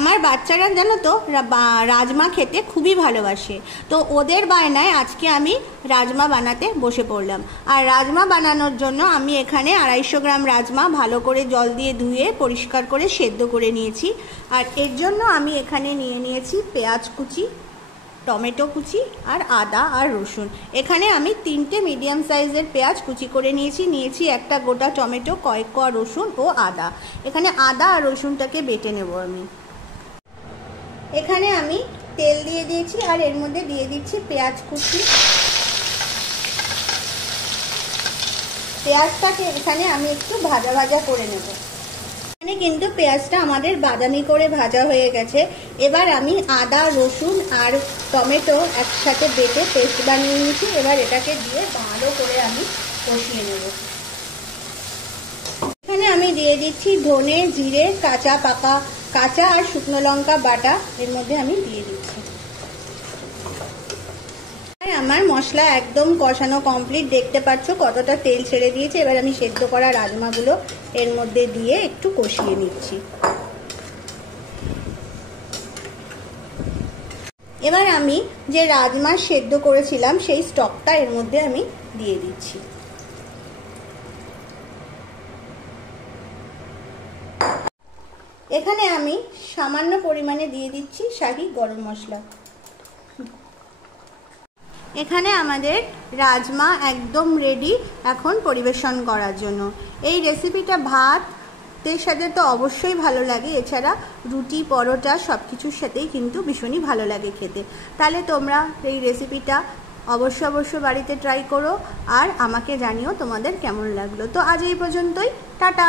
আমার বাচ্চারা জানো তো রাজমা খেতে খুবই ভালোবাসে। তো ওদের বায়নায় আজকে আমি রাজমা বানাতে বসে পড়লাম। আর রাজমা বানানোর জন্য আমি এখানে 250 গ্রাম রাজমা ভালো করে জল দিয়ে ধুয়ে পরিষ্কার করে সেদ্ধ করে নিয়েছি। আর এর জন্য আমি এখানে নিয়ে নিয়েছি পেঁয়াজ কুচি, টমেটো কুচি আর আদা আর রসুন। এখানে আমি 3টে মিডিয়াম সাইজের পেঁয়াজ কুচি করে নিয়েছি একটা গোটা টমেটো, কয়েক কোয়া রসুন ও আদা। এখানে আদা আর রসুনটাকে বেটে নেব আমি। এখানে আমি তেল দিয়ে দিয়েছি আর এর মধ্যে দিয়ে দিচ্ছি পেঁয়াজ কুচি। পেঁয়াজটাকে এখানে আমি একটু ভাজা ভাজা করে নেব। এখানে কিন্তু পেঁয়াজটা আমাদের বাদামি করে ভাজা হয়ে গেছে। এবার আমি আদা, রসুন আর টমেটো একসাথে বেটে পেস্ট বানিয়ে নিয়েছি। এবার এটাকে দিয়ে ভালো করে আমি কষিয়ে নেব। এখানে আমি দিয়ে দিচ্ছি ধনে, জিরে, কাঁচা আর শুকনো লঙ্কা বাটা এর মধ্যে আমি দিয়ে দিচ্ছি। আমার মশলা একদম কষানো কমপ্লিট, দেখতে পাচ্ছ কতটা তেল ছেড়ে দিয়েছে। এবার আমি সেদ্ধ করা রাজমাগুলো এর মধ্যে দিয়ে একটু কষিয়ে নিচ্ছি। এবার আমি যে রাজমা সেদ্ধ করেছিলাম সেই স্টকটা এর মধ্যে আমি দিয়ে দিচ্ছি। এখানে আমি সামান্য পরিমাণে দিয়ে দিচ্ছি শাহি গরম মশলা। এখানে আমাদের রাজমা একদম রেডি এখন পরিবেশন করার জন্য। এই রেসিপিটা ভাতের সাথে তো অবশ্যই ভালো লাগে, এছাড়া রুটি, পরোটা সব কিছুর সাথেই কিন্তু ভীষণই ভালো লাগে খেতে। তাহলে তোমরা এই রেসিপিটা অবশ্য বাড়িতে ট্রাই করো আর আমাকে জানিও তোমাদের কেমন লাগলো। তো আজ এই পর্যন্তই, টাটা।